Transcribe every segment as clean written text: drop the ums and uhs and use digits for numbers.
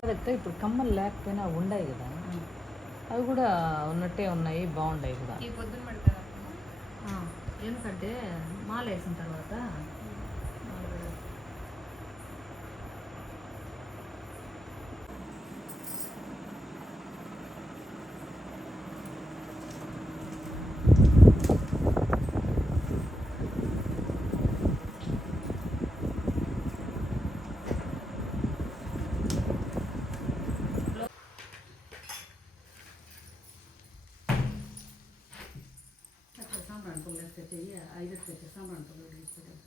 Correct. ఇప్పుడు కమ్మలు లేకపోయినా ఉన్నాయి కదా, అవి కూడా ఉన్నట్టే ఉన్నాయి, బాగున్నాయి కూడా. ఈ పొద్దున పెడతారా? ఎందుకంటే మాల వేసిన తర్వాత సాంబ్రాణి పొగలు వేసుకొచ్చి 5 వేసుకొచ్చి సాంబ్రాణి పొగలు తీసుకుంటాం.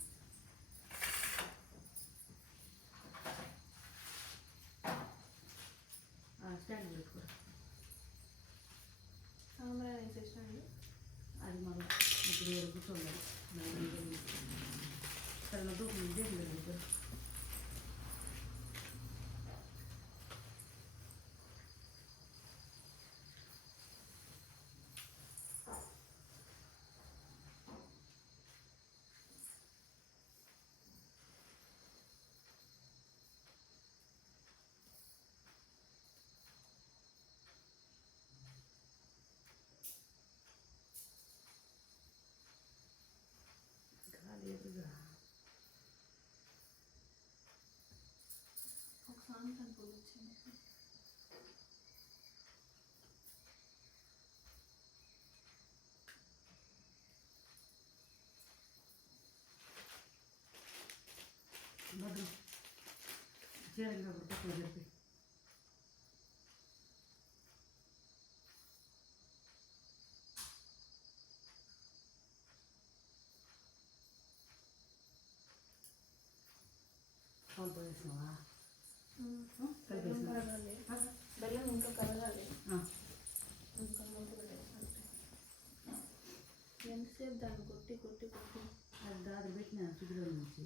స్టాండ్ పెట్టుకోరు, సాంబ్రాణి వేసేసినాను. అది మనం ఇప్పుడు కూర్చోలేదు సరే దూరం దేవుడు. లేదుగా ఒక సాంబ్రాణి పొగ వచ్చింది. భద్రం చీరంగా తక్కువ చెప్పి పాలు పోసేసినావా? బెల్లం కరగాలి. బెల్లం ఇంకా కరగాలి. ఇంకా మూతలు ఎంతసేపు దాన్ని కొట్టి కొట్టి కొట్టి అది దారి పెట్టిన ఫ్రిడ్జ్లో నుంచి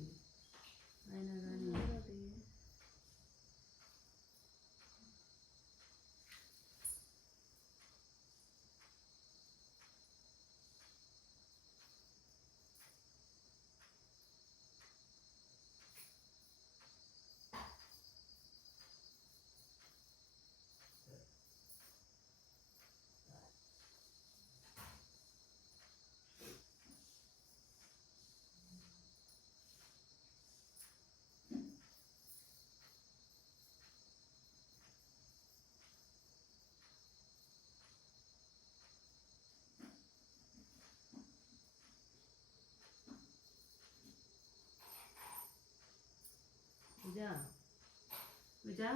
అయినా కానీ అది విజా విజా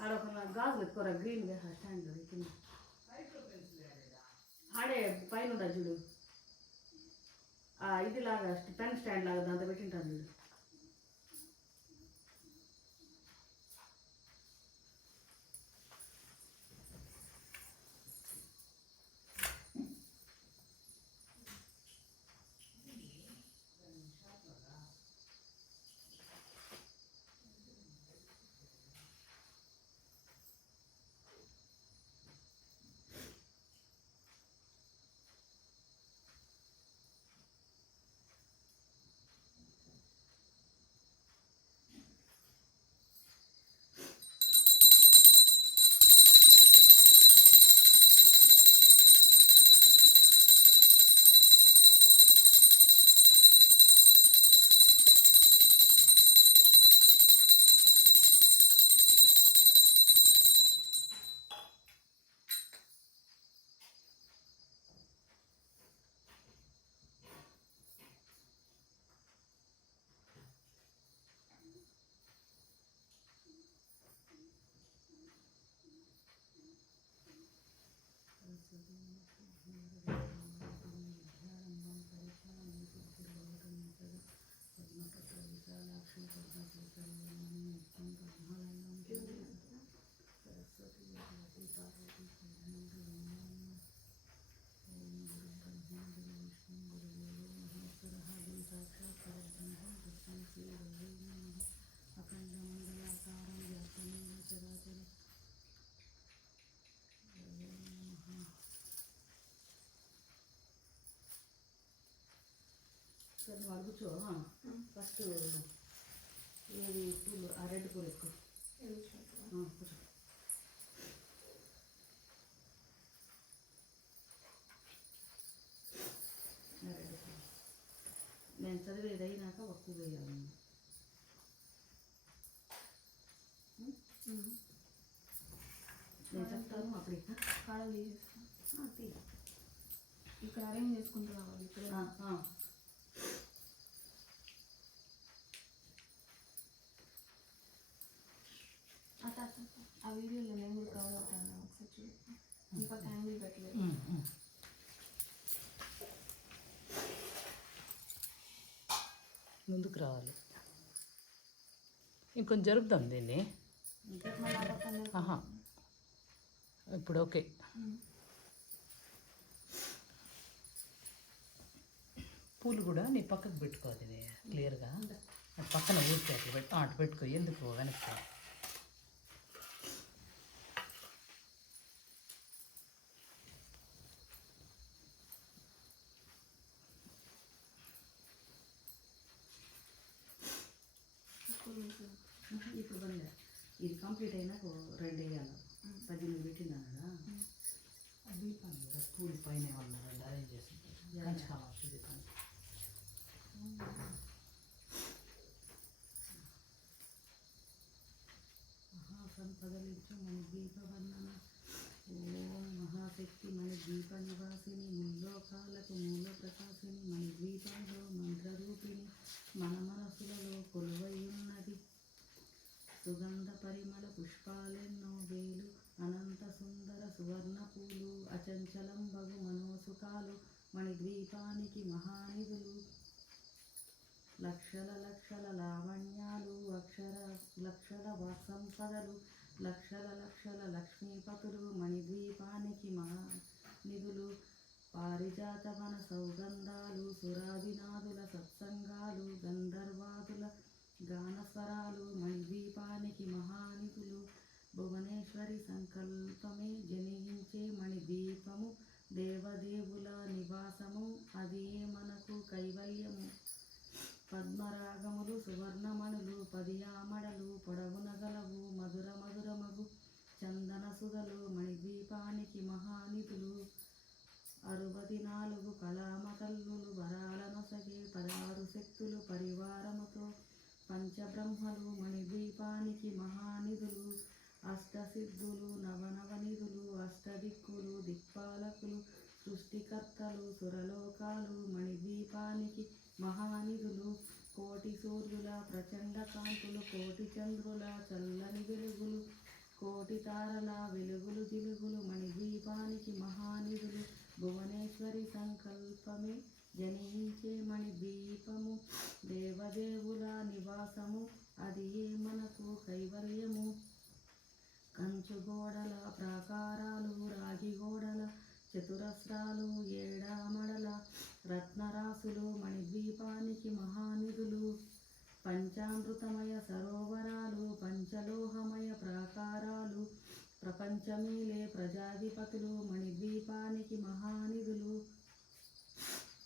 ఆడ ఒక గాజులు ఎత్తుకోరా గ్రీన్గా స్టాండ్ కింద ఆడే పైన ఉంటుంది చూడు, ఇది లాగా పెన్ స్టాండ్ లాగా దాంతో పెట్టింటాను చూడు. సరే అడుగుచో ఫస్ట్ ఏది పూలు, ఆ రెడ్ పూలు ఎక్కువ ఇది వచ్చినట్టు. కూర్చో. నేను చదివేది అయినాక ఒక్కు వేయాలి. నేను చెప్తాను అప్పుడు ఇక కాడలు తీసేస్తాను. తీ. ఇక్కడ అరేంజ్ చేసుకుంటున్నాం అది ఇక్కడ. అట్ట అట్ట అట్ట. ఆ వీడియోలో నేను కూడా కవర్ అవుతాను ఒకసారి చూడు. ఇంకా యాంగిల్ పెట్టలేదు. ముందుకు రావాలి. ఇంకొంచెం జరుపుదాం దీన్ని. మళ్ళీ ఆ పక్కన ఆహా, ఇప్పుడు ఓకే. పూలు కూడా నీ పక్కకు పెట్టుకోవాలి ఇది క్లియర్గా. అది పక్కన ఊరికే అట్లా అటు పెట్టుకో. ఎందుకు వెనక్కి? ఇప్పుడు బండి ఇది కంప్లీట్ అయినాక 2 వేయాలి. 18 పెట్టిందా దీపాలు పూలు పైన ఉన్నారు అరేంజ్ చేసి మంచి కావాలి దీపాలు. మహాసంపదలిచ్చు మన దీపవర్ణన. ఓం మహాశక్తి మన దీప నివాసిని. ముల్లోకాలకు మూల ప్రకాశిని. మన ద్వీపంలో మంత్రరూపిణి. మన మనసులలో కొలువై ఉన్నది. సుగంధ పరిమళ పుష్పాలెన్నో వేలు. అనంత సుందర సువర్ణ పూలు. అచంచలం బగు మనోసుకాలు. మణిద్వీపానికి మహానిధులు. లక్షల లక్షల లావణ్యాలు. లక్షల సంపదలు. లక్షల లక్షల లక్ష్మీపతులు. మణిద్వీపానికి మహానిధులు. పారిజాత వన సౌగంధాలు. సురాదినాదుల సత్సంగాలు. గంధర్వాదుల గానస్వరాలు. మణిద్వీపానికి మహానిధులు. భువనేశ్వరి సంకల్పమే జనించే మణిద్వీపము. దేవదేవుల నివాసము. అదే మనకు కైవల్యము. పద్మరాగములు సువర్ణమణులు. 10 ఆమడలు పొడవున గలవు. మధుర మధురమగు చందన సుధలు. మణిద్వీపానికి మహానిధులు. 64 కళామతల్లులు. వరాలనొసగే 16 శక్తులు పరివారముతో. పంచబ్రహ్మలు మణిద్వీపానికి మహానిధులు. అష్టసిద్ధులు నవనవనిధులు. అష్టదిక్కులు దిక్పాలకులు. సృష్టికర్తలు సురలోకాలు. మణిద్వీపానికి మహానిధులు. కోటి సూర్యుల ప్రచండ కాంతులు. కోటి చంద్రుల చల్లని వెలుగులు. కోటి తారల వెలుగులు జిలుగులు. మణిద్వీపానికి మహానిధులు. భువనేశ్వరి సంకల్పమే జనించే మణిద్వీపము. దేవదేవుల నివాసము. అది మనకు కైవల్యము. కంచు గోడల ప్రాకారాలు. రాగి గోడల చతురస్రాలు. 7 ఆమడల రత్నరాసులు. మణిద్వీపానికి మహానిధులు. పంచామృతమయ సరోవరాలు. పంచలోహమయ ప్రాకారాలు. ప్రపంచమేలే ప్రజాధిపతులు. మణిద్వీపానికి మహానిధులు.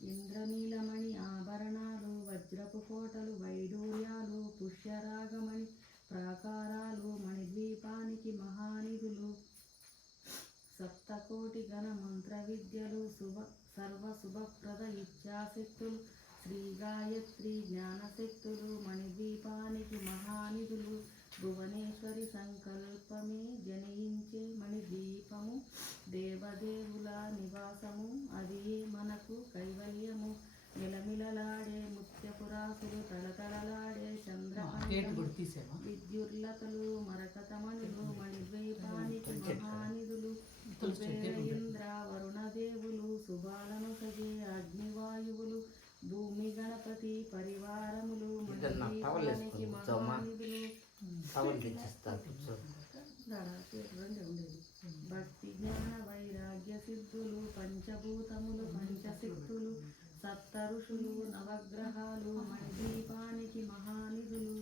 ఇంద్రనీలమణి ఆభరణాలు. వజ్రపు కోటలు. వైడూర్యాలు. పుష్యరాగమణి ప్రాకారాలు. మణిద్వీపానికి మహానిధులు. సప్తకోటి గణ మంత్ర విద్యలు. సర్వశుభప్రద ఇచ్ఛాశక్తులు. శ్రీ గాయత్రి జ్ఞానశక్తులు. మణిద్వీపానికి మహానిధులు. భువనేశ్వరి సంకల్పమే జనించే మణిద్వీపము. దేవదేవుల నివాసము. అది మనకు కైవల్యము. మిలమిలలాడే ముత్యపురాసులు. తలతలలాడే చంద్రకాంతలు. విద్యుల్లతలు మరకతమణులు. మణిద్వీపానికి మహానిధులు. కుబేర ఇంద్ర వరుణదేవులు. శుభాలను సగే అగ్నివాయువులు. భూమి గణపతి పరివారములు. మణిద్వీపానికి మహానిధులు. ఉండేది. భక్తి జ్ఞాన వైరాగ్య సిద్ధులు. పంచభూతములు. పంచశక్తులు. సప్త ఋషులు. నవగ్రహాలు. మణిద్వీపానికి మహానిధులు.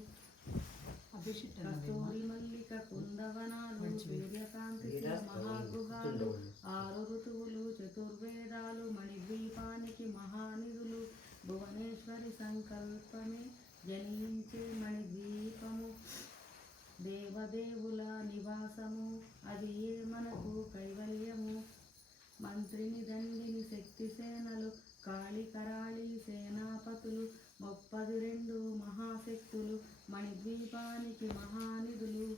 కస్తూరి మల్లిక కుందవనాలు. సూర్యకాంతి మహాగృహాలు. 6 ఋతువులు. చతుర్వేదాలు. మణిద్వీపానికి మహానిధులు. భువనేశ్వరి సంకల్పమే జనించే మణిద్వీపము. దేవదేవుల నివాసము అది ఏ మనకు కైవల్యము. మంత్రిని దండిని శక్తి సేనలు కాళి కరాళి సేనాపతులు 32 మహాశక్తులు మణిద్వీపానికి మహానిధులు.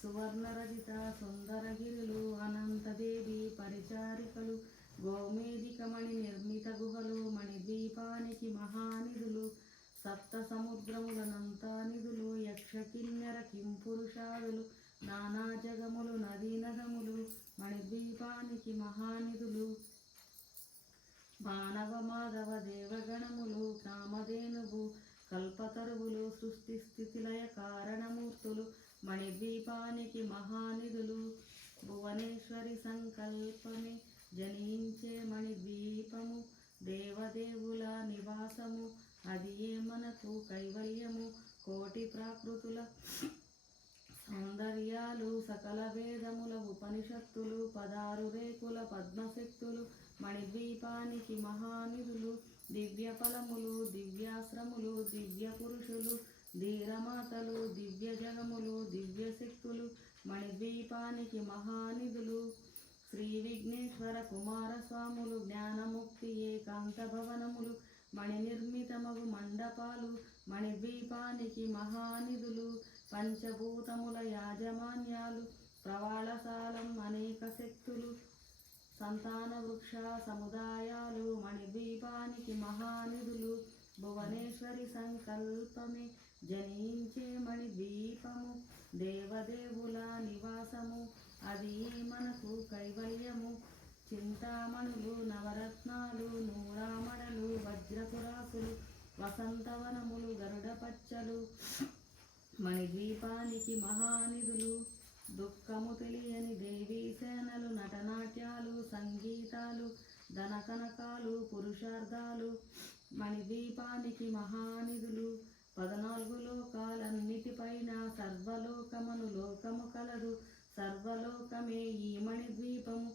సువర్ణరజిత సుందరగిరులు అనంతదేవి పరిచారికలు గోమేధికమణి నిర్మిత గుహలు మణిద్వీపానికి మహానిధులు. సప్త సముద్రములనంతా నిధులు యక్ష కిన్నెర కింపురుషాదులు నానా జగములు నదీ నదములు మణిద్వీపానికి మహానిధులు. మానవ మాధవ దేవగణములు కామధేనువు కల్పతరువులు సృష్టి స్థితిలయ కారణమూర్తులు మణిద్వీపానికి మహానిధులు. భువనేశ్వరి సంకల్పమే జనించే మణిద్వీపము దేవదేవుల నివాసము అది ఏ మనకు కైవల్యము. కోటి ప్రాకృతుల సౌందర్యాలు సకల వేదముల ఉపనిషత్తులు 16 రేకుల పద్మశక్తులు మణిద్వీపానికి మహానిధులు. దివ్య ఫలములు దివ్యాశ్రములు దివ్య పురుషులు ధీరమాతలు దివ్య జగములు దివ్య శక్తులు మణిద్వీపానికి మహానిధులు. శ్రీ విఘ్నేశ్వర కుమారస్వాములు జ్ఞానముక్తి ఏకాంత భవనములు మణి నిర్మితమగు మండపాలు మణిద్వీపానికి మహానిధులు. పంచభూతముల యాజమాన్యాలు ప్రవాళశాలం అనేక శక్తులు సంతాన వృక్ష సముదాయాలు మణిద్వీపానికి మహానిధులు. భువనేశ్వరి సంకల్పమే జనించే మణిద్వీపము దేవదేవుల నివాసము అది ఏ మనకు కైవల్యము. చింతామణులు నవరత్నాలు నూరామణలు వజ్రపురాసులు వసంతవనములు గరుడ పచ్చలు మణిద్వీపానికి మహానిధులు. దుఃఖము తెలియని దేవీ సేనలు నటనాట్యాలు సంగీతాలు ధనకనకాలు పురుషార్థాలు మణిద్వీపానికి మహానిధులు. 14 లోకాలన్నిటిపైన సర్వలోకమను లోకము కలదు సర్వలోకమే ఈ మణిద్వీపము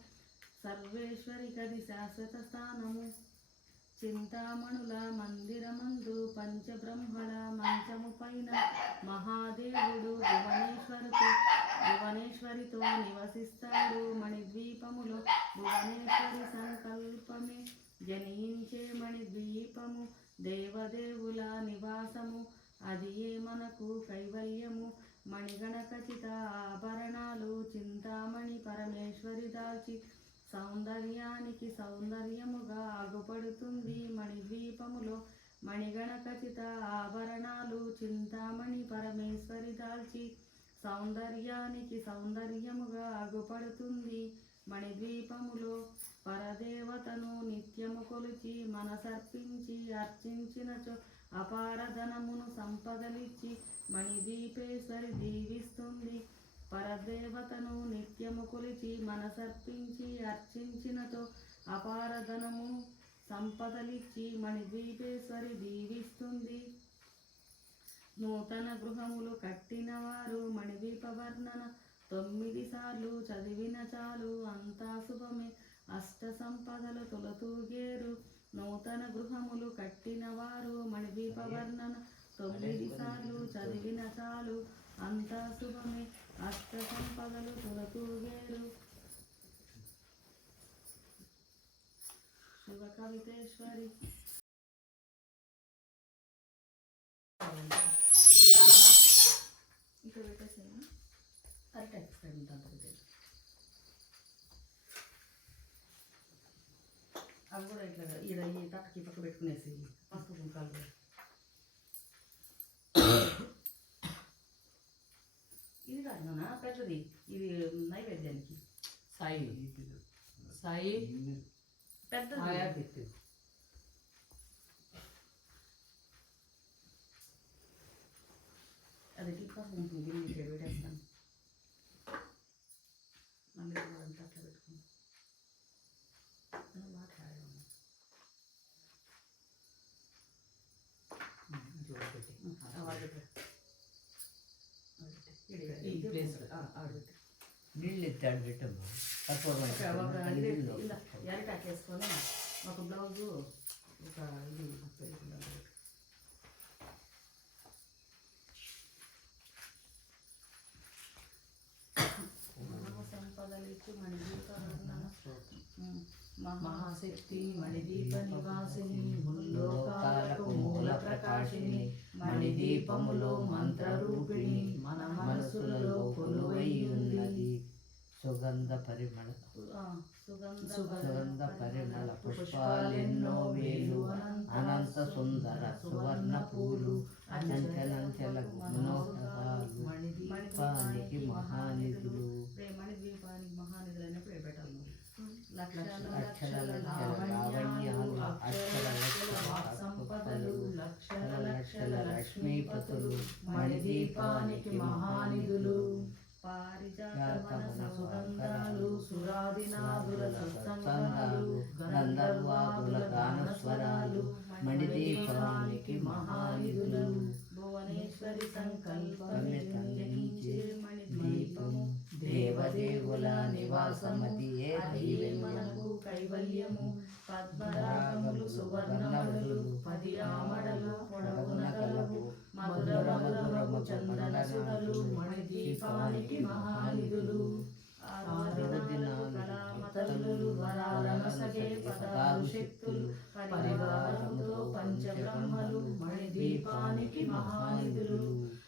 సర్వేశ్వరి కది శాశ్వత స్థానము. చింతామణుల మందిరమందు పంచబ్రహ్మల మంచము పైన మహాదేవుడు భువనేశ్వరితో నివసిస్తాడు మణిద్వీపములో. భువనేశ్వరి సంకల్పమే జనించే మణిద్వీపము దేవదేవుల నివాసము అది ఏ మనకు కైవల్యము. మణిగణకచిత ఆభరణాలు చింతామణి పరమేశ్వరి దాల్చి సౌందర్యానికి సౌందర్యముగా అగుపడుతుంది మణిద్వీపములో. మణిగణకచిత ఆభరణాలు చింతామణి పరమేశ్వరి దాల్చి సౌందర్యానికి సౌందర్యముగా అగుపడుతుంది మణిద్వీపములో. పరదేవతను నిత్యము కొలిచి మనసర్పించి అర్చించినచో అపార ధనమును సంపదలిచ్చి మణిద్వీపేశ్వరి దీవిస్తుంది. పరదేవతను నిత్యము కొలిచి మనసర్పించి అర్చించినతో అపార ధనము సంపదలిచ్చి మణిద్వీపేశ్వరి దీవిస్తుంది. నూతన గృహములు కట్టిన వారు మణిద్వీప వర్ణన 9 సార్లు చదివిన చాలు అంతా శుభమే అష్ట సంపదలు తొలతూగేరు. నూతన గృహములు కట్టిన వారు మణిద్వీప వర్ణన 9 సార్లు చదివిన చాలు అంతా శుభమే అష్ట సంపదలు తొలతూగేరు. శివ కవితేశ్వరి ఇక్కడ పెట్టేసేనా అరిటాక్ సైడ్ ఉంటుంది అవి కూడా ఇట్లా ఈడ ఈ తట్టకి పక్క పెట్టుకునేసి పసుపు కుంకాలు ఇది కాదు నాన్న పెద్దది ఇది నైవేద్యానికి సాయి సాయి పెద్దది ఆయా పెట్టు అది టీకా ఉంటుంది దీన్ని ఇక్కడ పెట్టేస్తాను మళ్ళీ అంతా అట్లా పెట్టుకుని మాట్లాడాము ఈ ప్లేస్ నీళ్ళు ఎత్తాడు పెట్టమ్మా ఎరటాక్ వేసుకొని ఒక బ్లౌజు ఒక ఇది సంపదలిచ్చు మణిదీప వర్ణన మహాశక్తి మణిదీప నివాసిని ముల్లోకాలకు మూల ప్రకాశిని మణిదీపములో మంత్రరూపిణి మన మనసులలో కొలువై ఉన్నది. సుగంధ పరిమళ సుగంధ పరిమళ పుష్పాలెన్నో వేలు అనంత సుందర సువర్ణ పూలు అంచెలంచెలకు మనోహరాలు మణిదీపానికి మహానిధులు. మణిద్వీపానికి మహానిధులు అన్నప్పుడు పెట్టాలి. లక్షల లావణ్యాలు అక్షర సంపదలు లక్షల లక్షల లక్ష్మీపతులు మణిదీపానికి మహానిధులు. పారిజాత సుగంధాలు సురాదినాదుల సత్సంగాలు గంధర్వాదుల గానస్వరాలు మణిదీపానికి మహానిధులు. భువనేశ్వరి సంకల్పమే జనించే దీపము దేవదేవుల నివాసమదియే మనకు కైవల్యము. పద్మరాగములు సువర్ణములు 10 ఆమడలు పొడవున గలవు. మధుర మధురము చందన సుధలు మణిదీపానికి మహానిధులు. 6 దినాలు కళామతల్లులు వరాలనసగే పదాలు శక్తులు పరివారముతో పంచబ్రహ్మలు మణిదీపానికి మహానిధులు.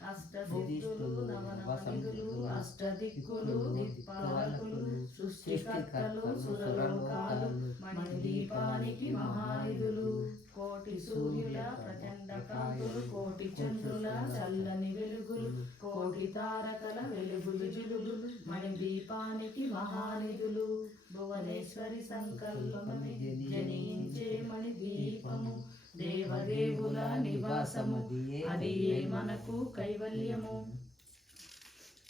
అష్టసిద్ధులు నవనవనిధులు అష్టదిక్కులు దిక్పాలకులు సృష్టికర్తలు సురలోకాలు మణిదీపానికి మహానిధులు. కోటి సూర్యుల ప్రచండ కాంతులు కోటి చంద్రుల చల్లని వెలుగులు కోటి తారకల వెలుగులు జిలులు మణిదీపానికి మహానిధులు. భువనేశ్వరి సంకల్పమే జనించే మణిదీపము దేవదేవుల నివాసము అది మనకు కైవల్యము.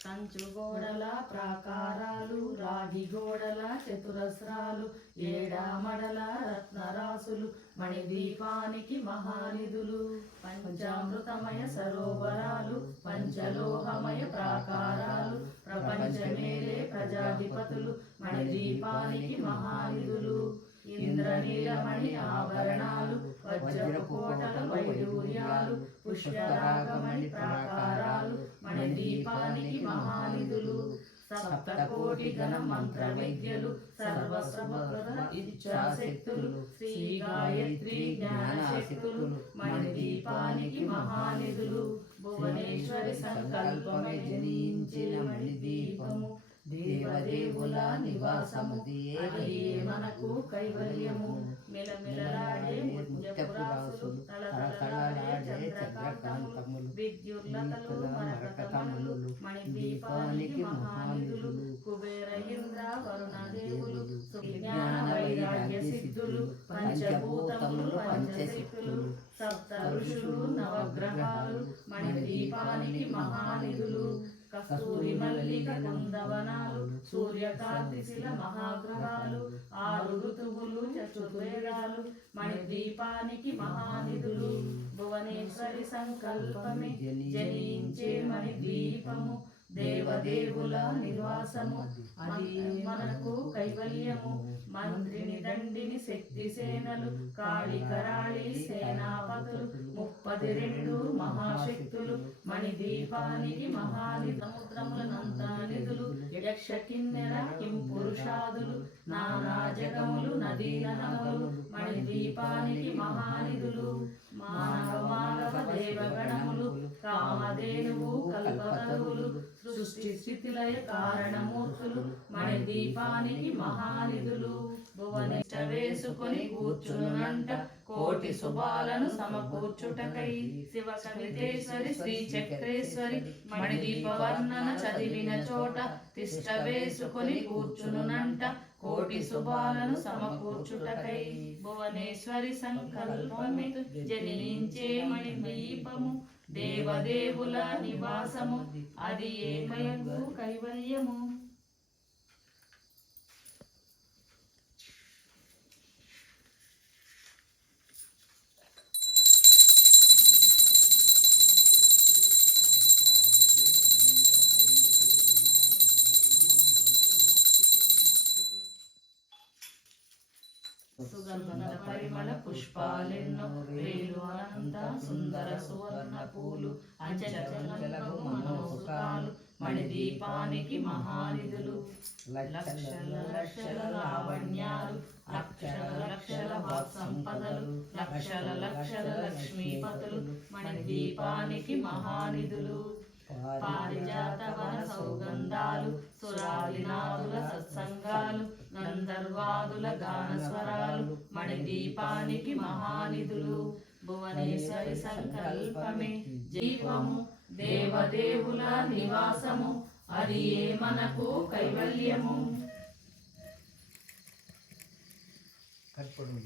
కంచు గోడల ప్రాకారాలు రాగి గోడల చతురస్రాలు ఏడామడల రత్నరాసులు మణిదీపానికి మహానిధులు. పంచామృతమయ సరోవరాలు పంచలోహమయ ప్రాకారాలు ప్రపంచమేలే ప్రజాధిపతులు మణిదీపానికి మహానిధులు. ఇంద్రనీలమణి ఆభరణాలు వజ్రపు కోటల వైడూర్యాలు పుష్కరాగమణి ప్రాకారాలు మణిదీపానికి మహానిధులు. సప్తకోటి గణ మంత్ర వైద్యులు సర్వస్వప్రద ఇచ్ఛాశక్తులు శ్రీ గాయత్రి జ్ఞానశక్తులు మణిదీపానికి మహానిధులు. భువనేశ్వరి సంకల్పమే జనించిన మణిదీపము దేవదేవుల నివాసము అది మనకు కైవల్యము. మిలమిలలాడే ముత్యపురాసులు తలతలాడే చంద్రకాంతములు విద్యుల్లతలు మరకతములు మణిదీపానికి మహానిధులు. కుబేర ఇంద్ర వరుణ దేవులు జ్ఞాన వైరాగ్య సిద్ధులు పంచభూతములు పంచశక్తులు సప్త ఋషులు నవగ్రహాలు మణిదీపానికి మహానిధులు. కస్తూరి మల్లిక కుందవనాలు సూర్యకాంతి శిల మహాగ్రహాలు 6 ఋతువులు చతుర్వేదాలు మణిదీపానికి మహానిధులు. భువనేశ్వరి సంకల్పమే జనించే మణిదీపము దేవదేవుల నివాసము అది మనకు కైవల్యము. మంత్రిని దండిని శక్తి సేనలు కాళికరాళి సేనాపతులు 32 మహాశక్తులు మణిదీపానికి మహానిధులు. సముద్రములనంతా నిధులు యక్ష కిన్నెర కింపురుషాదులు నానా జగములు నదీననములు మణిదీపానికి మహానిధులు. మానవ దేవగణములు కామధేనువు కల్పతరువులు సృష్టి స్థితిలయ కారణమూర్తులు మణిదీపానికి మహానిధులు. భువనిష్ట వేసుకొని కూర్చునునంట కోటి శుభాలను సమకూర్చుటకై శివ కవితేశ్వరి శ్రీ చక్రేశ్వరి మణిదీప వర్ణన చదివిన చోట తిష్ట వేసుకొని కూర్చునునంట కోటి శుభాలను సమకూర్చుటకై. భువనేశ్వరి సంకల్పమే జనించే మణిదీపము దేవదేవుల నివాసము అది మనకు కైవల్యము. సుగంధ పరిమళ పుష్పాలెన్నో వేలు అనంత సుందర సువర్ణ పూలు అంచెలంచెలకు మనోసుకాలు మణిదీపానికి మహానిధులు. లక్షల లక్షల లావణ్యాలు, లక్షల లక్షల సంపదలు, లక్షల లక్షల లక్ష్మీపతులు మణిదీపానికి మహానిధులు. పారిజాత వన సౌగంధాలు, సురాలినాదుల సత్సంగాలు, గంధర్వాదుల గానస్వరాలు మణిదీపానికి మహానిధులు. భువనేశ్వరి సంకల్పమే దీపము, దేవదేవుల నివాసము, అది ఏ మనకు కైవల్యము. కర్పూరం.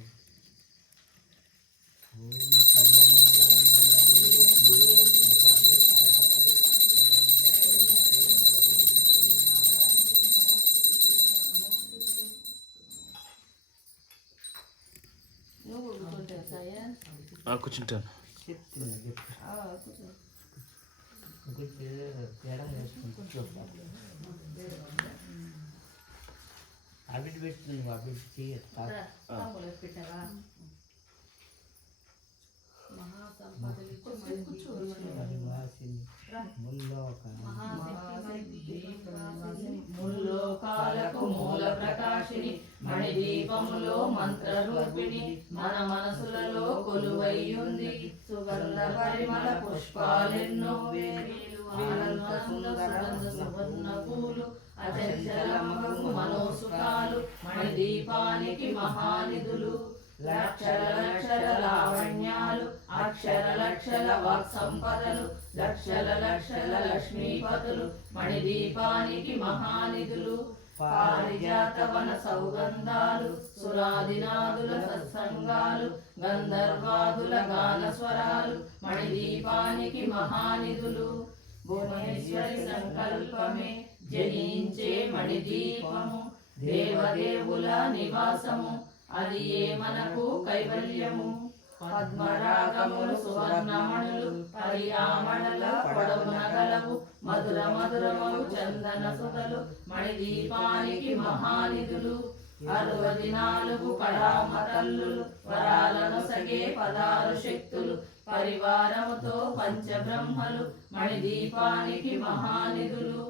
నువ్వు కూర్చుంటావు సాయన్? కూర్చుంటాను. అవి పెట్టుకుని అవి పెట్టావా? ముల్లోకాలకు మూల ప్రకాశిని, మణిదీపములో మంత్రరూపిణి, మన మనసులలో కొలువయ్యుంది. సుగంధ పరిమళ పుష్పాలెన్నో, సువర్ణ పూలు, అచంచలమగు మనోసుఖాలు మణిదీపానికి మహానిధులు. లక్షల లక్షల లావణ్యాలు, అక్షర లక్షల వాక్ సంపదలు, లక్షల లక్షల లక్ష్మీపతులు మణిదీపానికి మహానిధులు. పారిజాత వన సౌగంధాలు, సురాదినాదుల సత్సంగాలు, గంధర్వాదుల గానస్వరాలు మణిదీపానికి మహానిధులు. భువనేశ్వరి సంకల్పమే జనించే మణిదీపము, దేవదేవుల నివాసము, అది ఏ మనకు కైవల్యము. పద్మరాగములు సువర్ణమణులు, పరియామణల పొడవున గలవు, మధుర మధురమగు చందన సుధలు మణిదీపానికి మహానిధులు. 64 కళామతల్లులు, వరాలను సగే 16 శక్తులు, పరివారముతో పంచబ్రహ్మలు మణిదీపానికి మహానిధులు.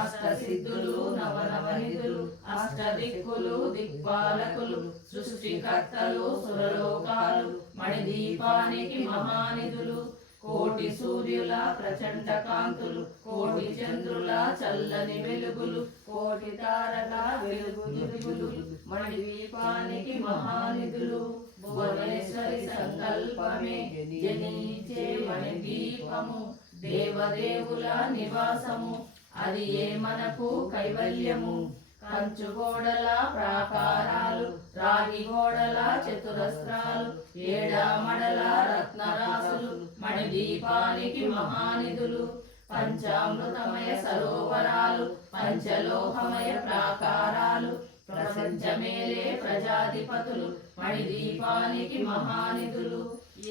అష్టసిద్ధులు నవనవనిధులు, అష్టదిక్కులు దిక్పాలకులు, సృష్టికర్తలు సురలోకాలు మణిదీపానికి మహానిధులు. కోటి సూర్యుల ప్రచండ కాంతులు, కోటి చంద్రుల చల్లని వెలుగులు, కోటి తారక వెలుగు జిలుగులు మణిదీపానికి మహానిధులు. భువనేశ్వరి సంకల్పమే జనించే మణిదీపము, దేవదేవుల నివాసము, అది ఏ మనకు కైవల్యము. కంచు గోడల ప్రాకారాలు, రాగి గోడల చతురస్రాలు, ఏడామడల రత్నరాసులు మణిదీపానికి మహానిధులు. పంచామృతమయ సరోవరాలు, పంచలోహమయ ప్రాకారాలు, ప్రపంచమేలే ప్రజాధిపతులు మణిదీపానికి మహానిధులు.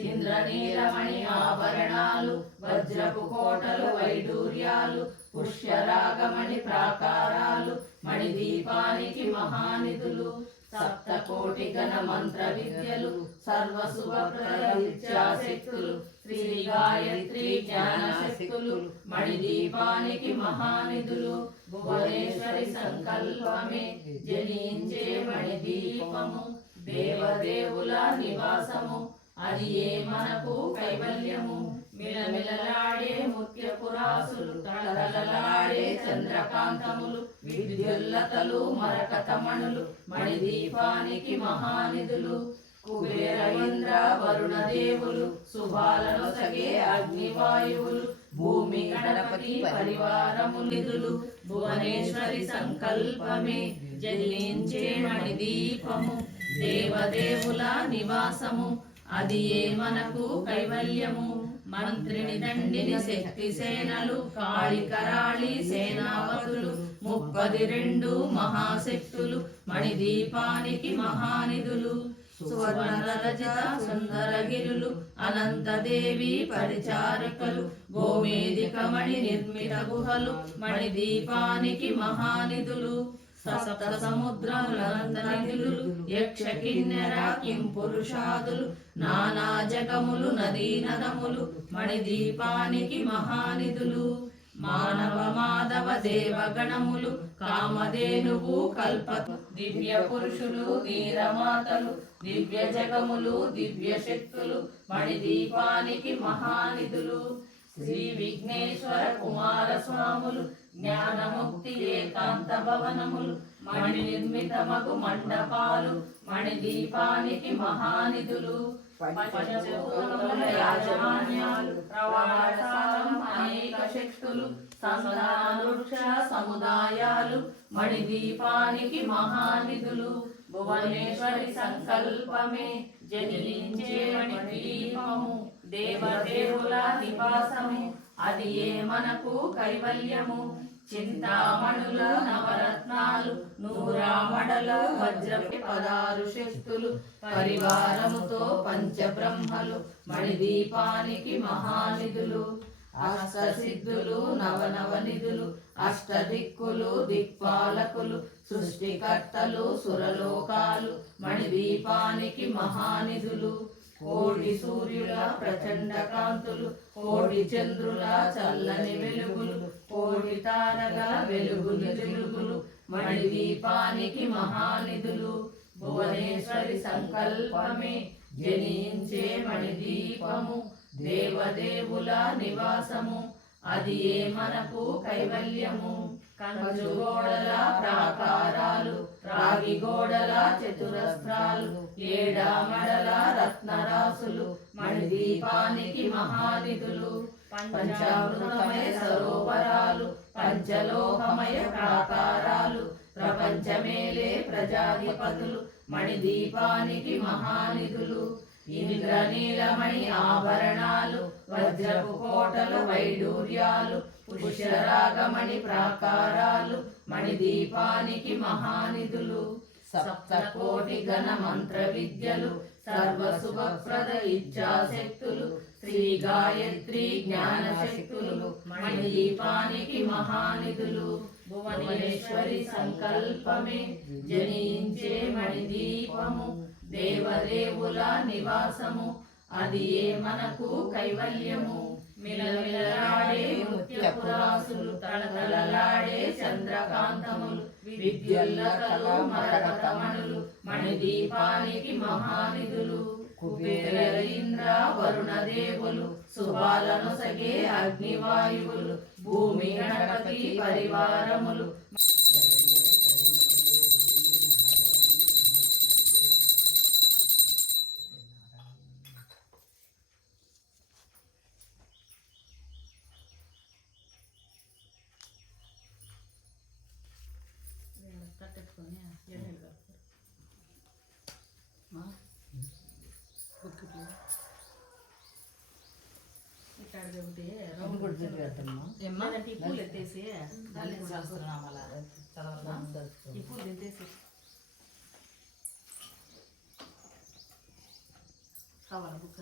ఇంద్రనీలమణి ఆభరణాలు, వజ్రపు కోటలు వైడూర్యాలు, పుష్యరాగమణి ప్రాకారాలు మణిదీపానికి మహానిధులు. సప్తకోటి గణ మంత్ర విద్యలు, సర్వశుభప్రద విద్యాశక్తులు, శ్రీ గాయత్రి జ్ఞాన శక్తులు మణిదీపానికి మహానిధులు. భువనేశ్వరి సంకల్పమే జనించే మణిదీపము, దేవదేవుల నివాసము, అది ఏ మనకు కైవల్యము. మిలమిలలాడే ముత్యపురాసులు, తళతళలాడే చంద్రకాంతములు, విద్యుల్లతలు మరకతమణులు మణిదీపానికి మహానిధులు. కుబేర ఇంద్ర వరుణ దేవులు, శుభాలను సగే అగ్నివాయువులు, భూమి గణపతి పరివారము నిధులు. భువనేశ్వరి సంకల్పమే జనించే మణిదీపము, దేవదేవుల నివాసము, అది ఏ మనకు కైవల్యము. మంత్రిని దండిని శక్తి సేనలు, కాళికరాళి సేనాపతులు, 32 మహాశక్తులు మణిదీపానికి మహానిధులు. సువర్ణ రజిత సుందరగిరులు, అనంతదేవి పరిచారికలు, గోమేదిక మణి నిర్మిత గుహలు మణిదీపానికి మహానిధులు. సప్త సముద్రములంత నిధులు, యక్ష కిన్నెర కింపురుషాదులు, నానా జగములు నదీ నదములు మణిదీపానికి మహానిధులు. మానవ మాధవ దేవగణములు కామధేనువు కల్పతు దివ్య పురుషులు వీరమాతలు దివ్య జగములు దివ్య శక్తులు మణిదీపానికి మహానిధులు శ్రీ విఘ్నేశ్వర కుమార స్వాములు జ్ఞానముక్తి ఏకాంత భవనములు మణి నిర్మితమగు మండపాలు మణిదీపానికి మహానిధులు పంచభూతముల యాజమాన్యాలు ప్రవాసాలం అనేక శక్తులు సంతాన వృక్ష సముదాయాలు మణిదీపానికి మహానిధులు భువనేశ్వరి సంకల్పమే జనించే మణిదీపము దేవదేవుల నివాసము అది ఏ మనకు కైవల్యము చింతామణులు నవరత్నాలు నూరామడలు వజ్రపు 16 శక్తులు పరివారముతో పంచబ్రహ్మలు మణిదీపానికి మహానిధులు అష్టసిద్ధులు నవనవనిధులు అష్టదిక్కులు దిక్పాలకులు సృష్టికర్తలు సురలోకాలు మణిదీపానికి మహానిధులు కోటి సూర్యుల ప్రచండ కాంతులు కోటి చంద్రుల చల్లని వెలుగులు కోటి తారగా వెలుగులు వెలుగులు మణిదీపానికి మహానిధులు భువనేశ్వరి సంకల్పమే జనించే మణిదీపము దేవదేవుల నివాసము అది ఏ మనకు కైవల్యము కంచుగోడల ప్రాకారాలు రాగి గోడల చతురస్త్రాలు ఏడామడల రత్నరాసులు మణిదీపానికి మహానిధులు పంచామృతమయ సరోవరాలు పంచలోహమయ ప్రాకారాలు ప్రపంచమేలే ప్రజాధిపతులు మణిదీపానికి మహానిధులు ఇంద్రనీలమణి ఆభరణాలు వజ్రపు కోటలు వైడూర్యాలు పుష్యరాగమణి ప్రాకారాలు మణిదీపానికి మహానిధులు సప్తకోటి గణ మంత్ర విద్యలు సర్వశుభప్రద ఇచ్ఛాశక్తులు శ్రీ గాయత్రి జ్ఞాన శక్తులు మణిదీపానికి మహానిధులు భువనేశ్వరి సంకల్పమే జనించే మణిదీపము దేవదేవుల నివాసము అది ఏ మనకు కైవల్యము మిలమిలలాడే ముత్యపురాసులు తళతళలాడే చంద్రకాంతములు విద్యుల్లకలు మరకతమణులు మణిదీపానికి మహానిధులు కుబేర ఇంద్ర వరుణ దేవులు శుభాలను సగే అగ్నివాయువులు భూమి గణపతి పరివారములు కట్టెట్టుకొని ఎన్నెలు కడతారు ఇట్లా ఒకటి ఈ పూలు ఎత్తేసి ఈ పూలు ఎత్తేసి కావాలా బుక్క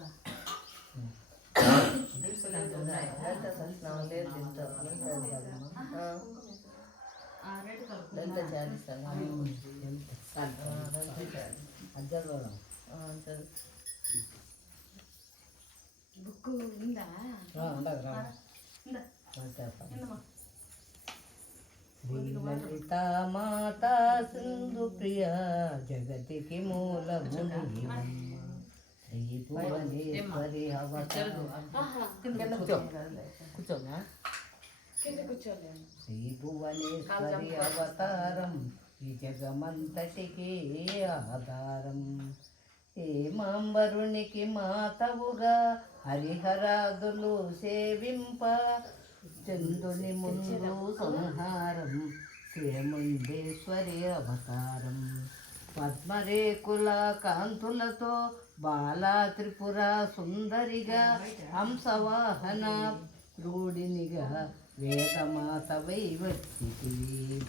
రెడ్ బుక్ ఉందా లలితా మాతా సింధు ప్రియ జగతికి మూలముని శ్రీ భువనేశ్వరి శ్రీ భువనేశ్వరి అవతారం ఈ జగమంతటికి ఆధారం హేమాంబరునికి మాతవుగా హరిహరాదులు సేవింప చందుని ముందు సంహారం శ్రీముండేశ్వరి అవతారం పద్మరేకుల కాంతులతో బాలా త్రిపుర సుందరిగా హంసవాహన రూఢినిగా వేదమాత వైవచ్చితివి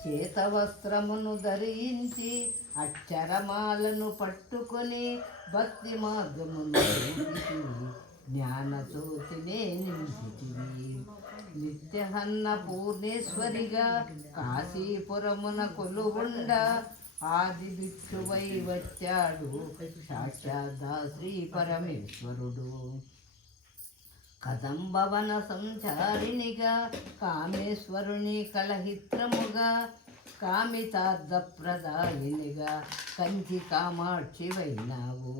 చేతవస్త్రమును ధరించి అక్షరమాలను పట్టుకొని భక్తి మార్గమును జ్ఞానజ్యోతినే నింపితివి నిత్యహన్న పూర్ణేశ్వరిగా కాశీపురమున కొలువుండ ఆది భిక్షువై వచ్చాడు సాక్షాత్ శ్రీ పరమేశ్వరుడు కదంబవన సంచారిణిగా కామేశ్వరుని కలహిత్రముగా కామితార్థప్రదాయినిగా కంచి కామాక్షివైనావు.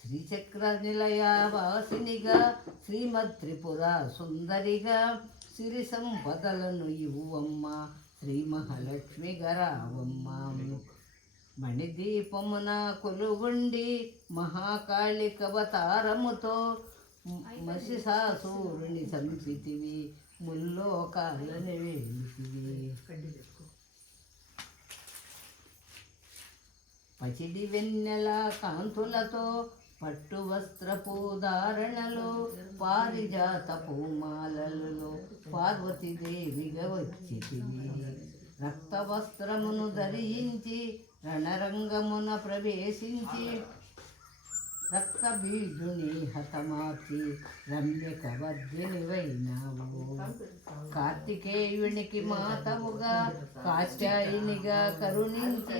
శ్రీచక్ర నిలయవాసినిగా శ్రీమద్ త్రిపుర సుందరిగా సిరి సంపదలను ఇవ్వమ్మ శ్రీ మహాలక్ష్మి గరావమ్మ. మణిదీపమున కొలువుండి మహాకాళికవతారముతో మసిసాసూరుని సంపితివి ముల్లోకాలని వేలితివి. పసిడి వెన్నెల కాంతులతో పట్టు వస్త్రపు ధారణలో పారిజాత పూమాలలో పార్వతీదేవిగా వచ్చితివి. రక్త వస్త్రమును ధరించి రణరంగమున ప్రవేశించి రక్త బీజుని హతమార్చి రమ్యక వద్యనివైనావు. కార్తికేయునికి మాతవుగా కాత్యాయినిగా కరుణించి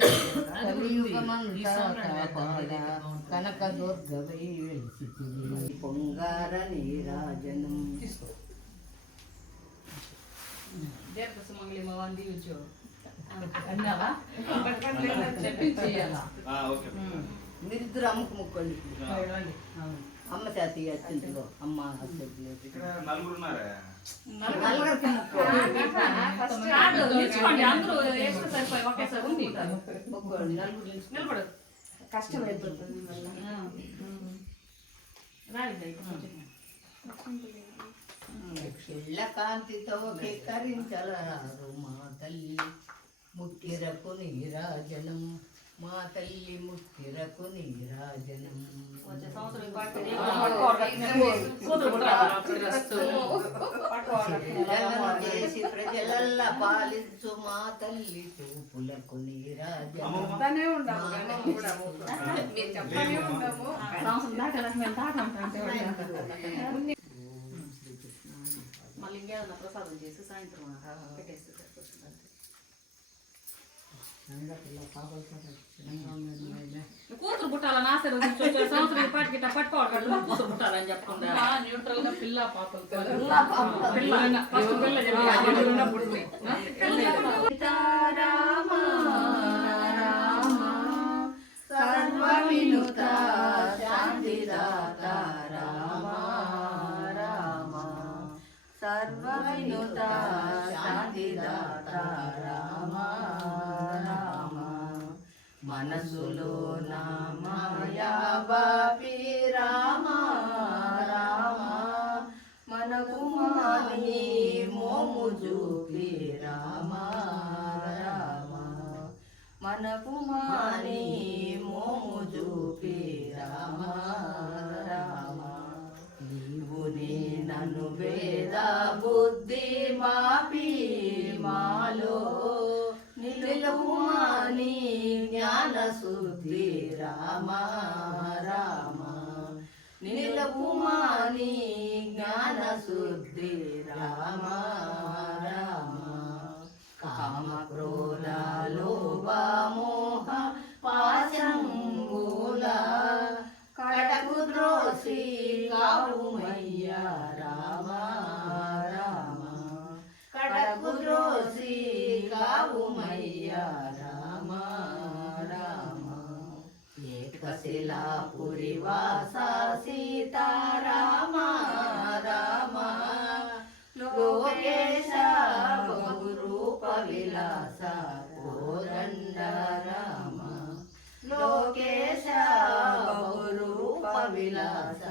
కలియుగమంతా కాపాడ కనక దుర్గవై వెలిసితివి. పొంగార నీరాజనం సుమంగళి మవాన్ దీవించు అన్నావా చెప్పించేయాలా? మీరిద్దరు అమ్మకు ముక్కోండి. అమ్మ చేతి అత్యంతలో అమ్మ అత్యంతలో నలుగురికి ముక్కోండి. నలుగురు కష్టం అయిపోతుంది మళ్ళీ. క్షిళ్ళ కాంతితో కిక్కరించలరారు మా తల్లి ముక్కిరకు నీరాజనం. మా తల్లి ముక్కిరకు నీరాజనం. చేసి ప్రజలల్ల పాలించు మా తల్లి చూపులకు నీరాజనం. మళ్ళీ ఇంకేదన్నా ప్రసాదం చేసి సాయంత్రం పెట్టేస్తే కూతురు పుట్టాలని ఆశీర్వదించు. సంవత్సరం పాటికి పట్టుకోవాలి కూతురు పుట్టాలని చెప్పకుండా న్యూట్రల్ గా పిల్ల పాపలు సర్వవినుత శాంతిదాత రామ రామ. సర్వవినుత శాంతిదాత రామ రామ. మనసులో నా మాయా బాపి రామ రామ. మనకు మాని మోము చూపి రామ రామ. మనకు మాని మోము చూపి రామ రామ. నీవు నే నన్ను వేద బుద్ధి మాపి మాలో నిలుపుమాని జ్ఞాన శుద్ధి రామ రామ. నిలుపుమాని జ్ఞాన శుద్ధి రామ రామ. కామ క్రోధ లోభ మోహ పాశంబుల కడకు ద్రోసి కావుమయ్య రామ రామ. కడకు ద్రోసి కావుమయ్య రామ రామ. ఏకశిలాపురి వాస సీతారామ రామ. లోకేశ బహురూప విలాస కోదండ రామ. లోకేశ బహురూప విలాస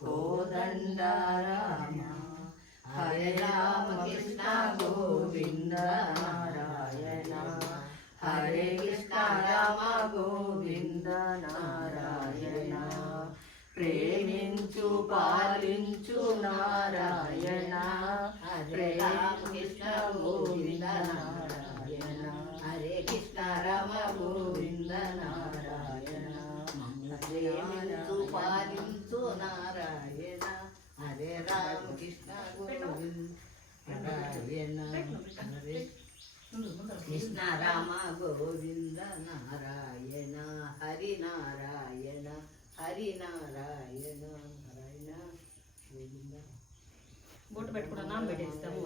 కోదండ రామ. హరే రామ కృష్ణ గోవింద నారాయణ. హరే కృష్ణ రామ గోవింద నారాయణ. ప్రేమించు పాలించు నారాయణ. హరే రామ కృష్ణ గోవింద నారాయణ. హరే కృష్ణ రామ గోవింద నారాయణ. ప్రేమించు పాలించు నారాయణ. హరే రామ కృష్ణ గోవింద నారాయణ. హరే కృష్ణ రామ గోవింద నారాయణ. హరి నారాయణ. హరి నారాయణ. నారాయణ గోవింద. బొట్టు పెట్టుకుంటా నానబెట్టేస్తాము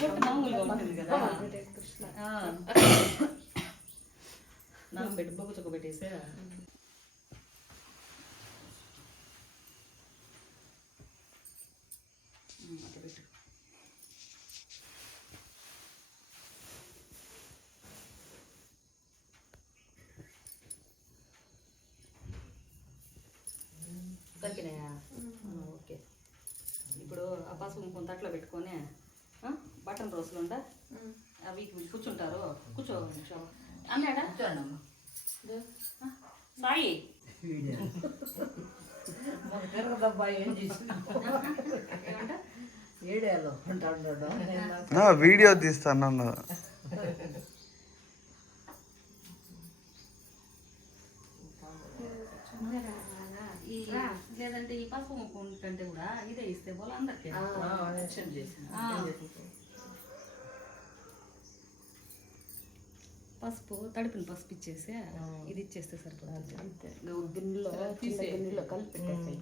బొట్టు మామూలుగా ఉంటుంది కదా నానబెట్టి బొగ్గు చుక్క పెట్టేసి అట్లా పెట్టు. సరికినాయా ఓకే. ఇప్పుడు ఆ పసుపు కొంత అట్లా పెట్టుకొని బటన్ రోజులు ఉండ అవి కూర్చుంటారు. కూర్చో నిమిషం అన్నాడా సాయి తిరగదబ్బా ఏం చేసినా ఏమంట ఏడేలో ఉంటాడు. వీడియో తీస్తాను. ఈ లేదంటే ఈ పసుపు ముక్కు కంటే కూడా ఇదే ఇస్తే పోలే అందరికీ మెన్షన్ చేసిన పసుపు తడిపిన పసుపు ఇచ్చేసి ఇది ఇచ్చేస్తే సరిపోతుంది. గిన్నెలో చిన్న గిన్నెలో కలిపి పెట్టేసి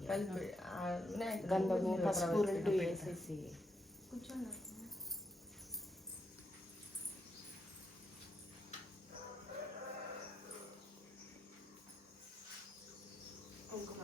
గంధము పసుపు రెండు వేసేసి కూర్చోండి. కుంకుమ